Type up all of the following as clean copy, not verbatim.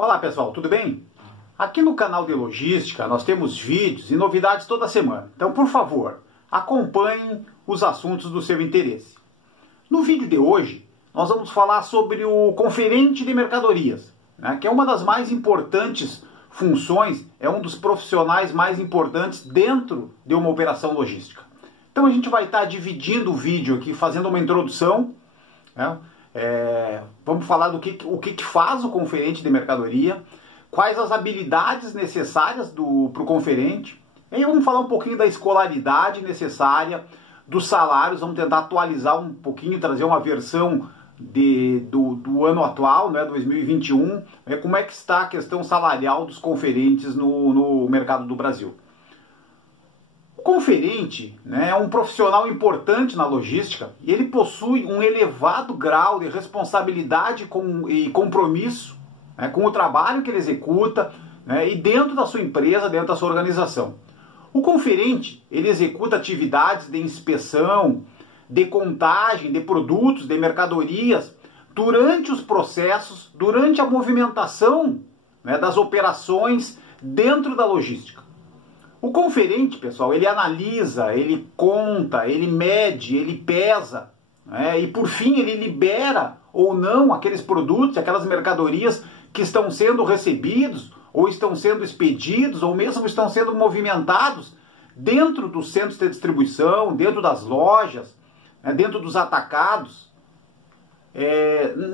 Olá pessoal, tudo bem? Aqui no canal de Logística nós temos vídeos e novidades toda semana. Então, por favor, acompanhem os assuntos do seu interesse. No vídeo de hoje, nós vamos falar sobre o conferente de mercadorias, que é uma das mais importantes funções, é um dos profissionais mais importantes dentro de uma operação logística. Então a gente vai estar dividindo o vídeo aqui, fazendo uma introdução, vamos falar do que faz o conferente de mercadoria, quais as habilidades necessárias para o conferente, e aí vamos falar um pouquinho da escolaridade necessária, dos salários, vamos tentar atualizar um pouquinho, trazer uma versão do ano atual, 2021, como é que está a questão salarial dos conferentes no mercado do Brasil. O conferente é um profissional importante na logística e ele possui um elevado grau de responsabilidade e compromisso com o trabalho que ele executa e dentro da sua empresa, dentro da sua organização. O conferente ele executa atividades de inspeção, de contagem de produtos, de mercadorias, durante os processos, durante a movimentação das operações dentro da logística. O conferente, pessoal, ele analisa, ele conta, ele mede, ele pesa, e por fim ele libera ou não aqueles produtos, aquelas mercadorias que estão sendo recebidos, ou estão sendo expedidos, ou mesmo estão sendo movimentados dentro dos centros de distribuição, dentro das lojas, dentro dos atacados.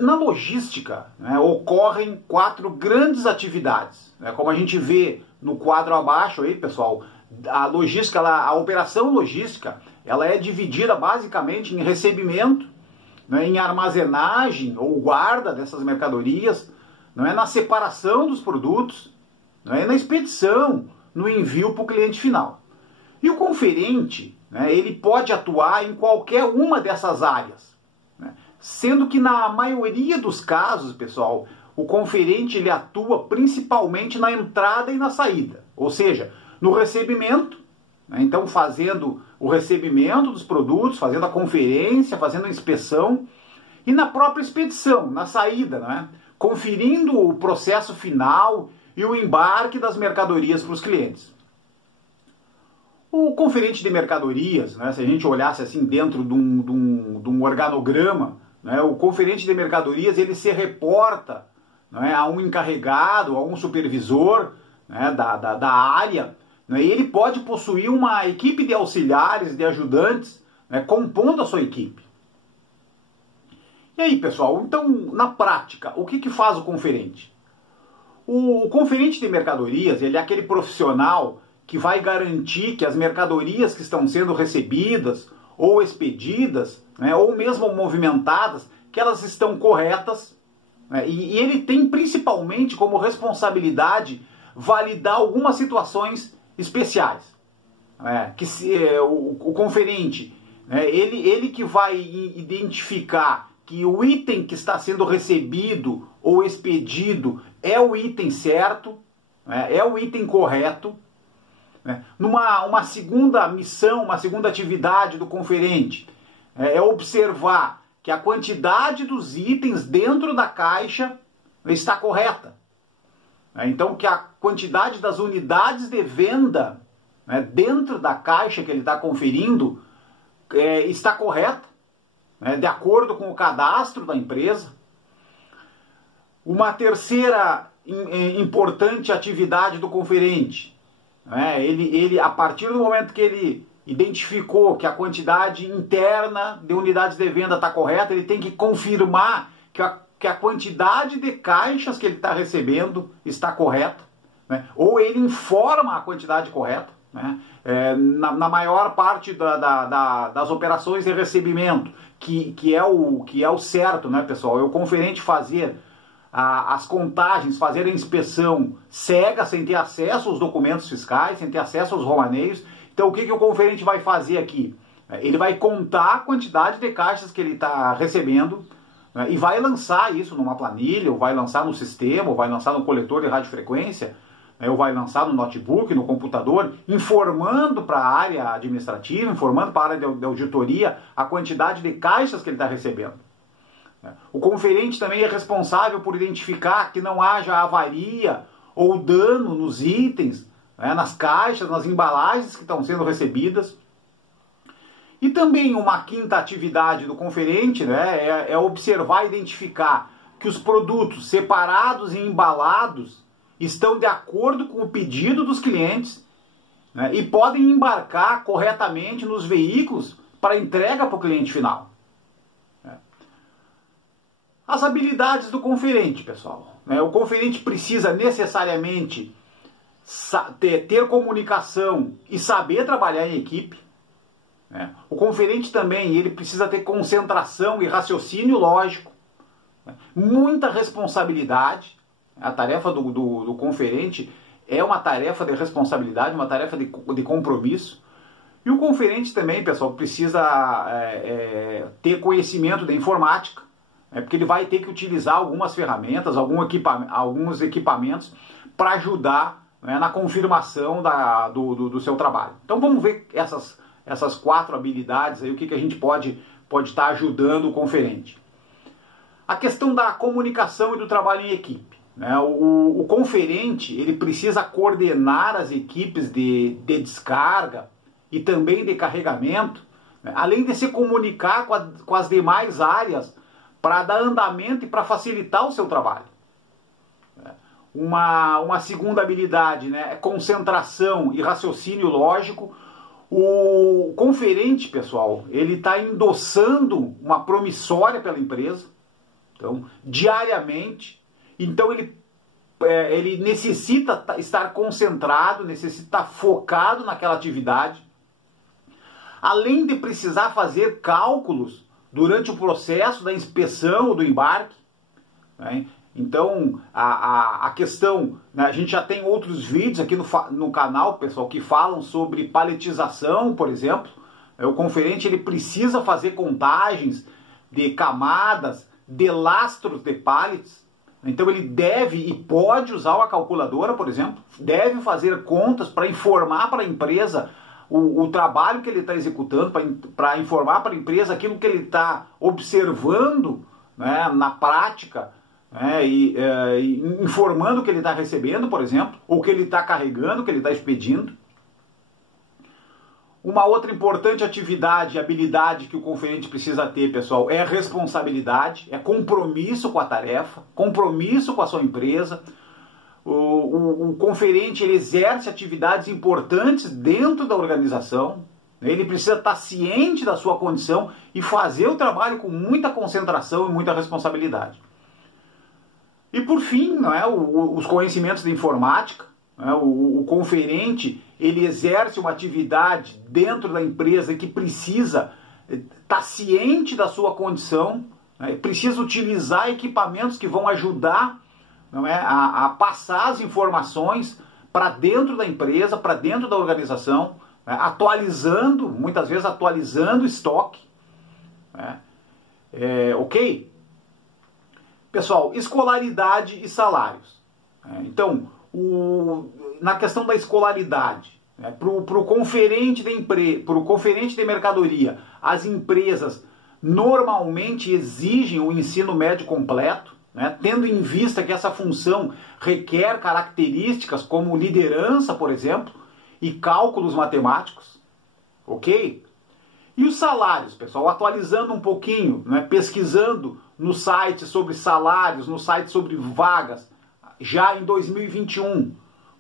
Na logística ocorrem 4 grandes atividades, como a gente vê no quadro abaixo aí, pessoal. A logística, a operação logística, ela é dividida basicamente em recebimento, em armazenagem ou guarda dessas mercadorias, na separação dos produtos, na expedição, no envio para o cliente final. E o conferente, ele pode atuar em qualquer uma dessas áreas, sendo que na maioria dos casos, pessoal, o conferente ele atua principalmente na entrada e na saída, ou seja, no recebimento, então fazendo o recebimento dos produtos, fazendo a conferência, fazendo a inspeção, e na própria expedição, na saída, conferindo o processo final e o embarque das mercadorias para os clientes. O conferente de mercadorias, se a gente olhasse assim dentro de um organograma, o conferente de mercadorias ele se reporta a um encarregado, a um supervisor da área, e ele pode possuir uma equipe de auxiliares, de ajudantes, compondo a sua equipe. E aí, pessoal, então, na prática, o que faz o conferente? O conferente de mercadorias, ele é aquele profissional que vai garantir que as mercadorias que estão sendo recebidas ou expedidas, ou mesmo movimentadas, que elas estão corretas, e ele tem principalmente como responsabilidade validar algumas situações especiais. O conferente, ele que vai identificar que o item que está sendo recebido ou expedido é o item certo, é o item correto. Uma segunda missão, uma segunda atividade do conferente é observar que a quantidade dos itens dentro da caixa está correta. Então, que a quantidade das unidades de venda dentro da caixa que ele está conferindo está correta, de acordo com o cadastro da empresa. Uma terceira importante atividade do conferente, ele, a partir do momento que ele identificou que a quantidade interna de unidades de venda está correta, ele tem que confirmar que a quantidade de caixas que ele está recebendo está correta, ou ele informa a quantidade correta, na maior parte das operações de recebimento, que é o certo, pessoal, é o conferente fazer as contagens, fazer a inspeção cega, sem ter acesso aos documentos fiscais, sem ter acesso aos romaneios. Então o que o conferente vai fazer aqui? Ele vai contar a quantidade de caixas que ele está recebendo, e vai lançar isso numa planilha, ou vai lançar no sistema, ou vai lançar no coletor de radiofrequência, ou vai lançar no notebook, no computador, informando para a área administrativa, informando para a área de auditoria a quantidade de caixas que ele está recebendo. O conferente também é responsável por identificar que não haja avaria ou dano nos itens, nas caixas, nas embalagens que estão sendo recebidas. E também uma quinta atividade do conferente é observar e identificar que os produtos separados e embalados estão de acordo com o pedido dos clientes, e podem embarcar corretamente nos veículos para entrega para o cliente final. As habilidades do pessoal. O conferente precisa necessariamente ter comunicação e saber trabalhar em equipe. O conferente também ele precisa ter concentração e raciocínio lógico, muita responsabilidade. A tarefa do conferente é uma tarefa de responsabilidade, uma tarefa de compromisso. E o conferente também, pessoal, precisa ter conhecimento da informática, porque ele vai ter que utilizar algumas ferramentas, alguns equipamentos para ajudar na confirmação do seu trabalho. Então vamos ver essas 4 habilidades, aí, o que a gente pode estar ajudando o conferente. A questão da comunicação e do trabalho em equipe. O conferente ele precisa coordenar as equipes de descarga e também de carregamento, além de se comunicar com as demais áreas para dar andamento e para facilitar o seu trabalho. Uma segunda habilidade é concentração e raciocínio lógico. O conferente, pessoal, ele está endossando uma promissória pela empresa, então, diariamente. Então ele necessita estar concentrado, necessita estar focado naquela atividade, além de precisar fazer cálculos durante o processo da inspeção ou do embarque. Então a questão, a gente já tem outros vídeos aqui no canal, pessoal, que falam sobre paletização, por exemplo. O conferente ele precisa fazer contagens de camadas, de lastros de pallets. Então ele deve e pode usar uma calculadora, por exemplo, deve fazer contas para informar para a empresa o trabalho que ele está executando, para informar para a empresa aquilo que ele está observando na prática, e informando o que ele está recebendo, por exemplo, ou o que ele está carregando, o que ele está expedindo. Uma outra importante atividade, habilidade que o conferente precisa ter, pessoal, é responsabilidade, é compromisso com a tarefa, compromisso com a sua empresa. O conferente ele exerce atividades importantes dentro da organização. Ele precisa estar ciente da sua condição e fazer o trabalho com muita concentração e muita responsabilidade. E por fim, os conhecimentos de informática. O conferente ele exerce uma atividade dentro da empresa que precisa estar ciente da sua condição, precisa utilizar equipamentos que vão ajudar a passar as informações para dentro da empresa, para dentro da organização, atualizando, muitas vezes atualizando o estoque. Ok? Pessoal, escolaridade e salários. Então, na questão da escolaridade, para o conferente de mercadoria, as empresas normalmente exigem o ensino médio completo, tendo em vista que essa função requer características como liderança, por exemplo, e cálculos matemáticos. Ok? E os salários, pessoal, atualizando um pouquinho, pesquisando no site sobre salários, no site sobre vagas, já em 2021,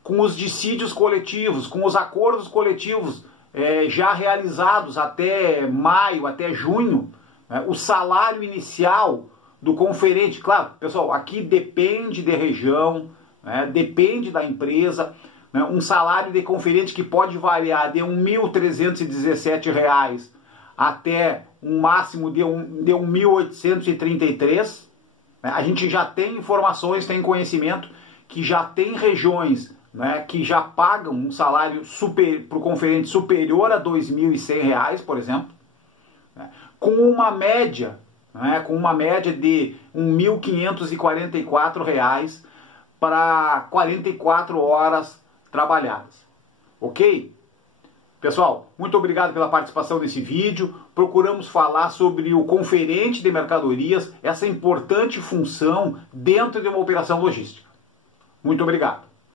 com os dissídios coletivos, com os acordos coletivos já realizados até maio, até junho, o salário inicial do conferente, claro, pessoal, aqui depende de região, depende da empresa, um salário de conferente que pode variar de R$ 1.317 até um máximo de R$ 1.833. A gente já tem informações, tem conhecimento que já tem regiões que já pagam um salário para o conferente superior a R$ 2.100, por exemplo, com uma média de R$ 1.544 para 44 horas trabalhadas. Ok? Pessoal, muito obrigado pela participação nesse vídeo. procuramos falar sobre o conferente de mercadorias, essa importante função dentro de uma operação logística. Muito obrigado.